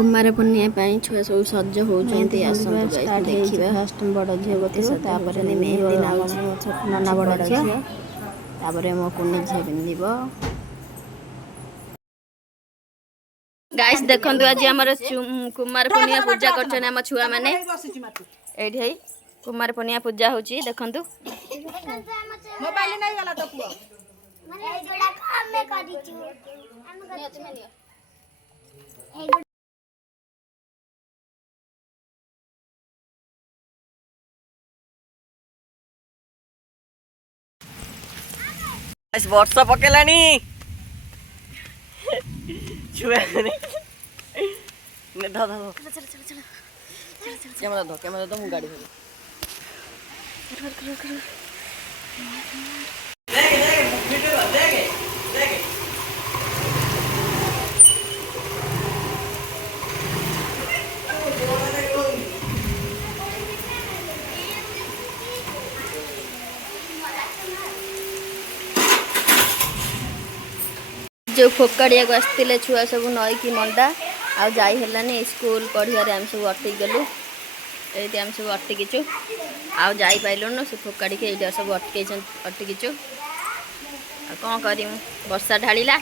कुमार पूर्णिमा छुआ सब सज होती देखिए फास्ट बड़ झील मेहंदी नना बड़ झील मो कुनी झील पिंध गाइस देखु आज आम कुमार पूर्णिमा पूजा कर छुआ मैंने ये कुमार पूर्णिमा पूजा होची देखु वर्षा पकेलानी छुआ कैमरा दो मु गाड़ी जो फोकाड़िया को आसते छुआ सब नई कि मंडा आउ जानी स्कूल पढ़िया आम सब अटक गलु ये आम सब अटकीचु आउ जाइलुन से फोकाड़ी के ये सब अटकीचु कौन कर वर्षा ढाला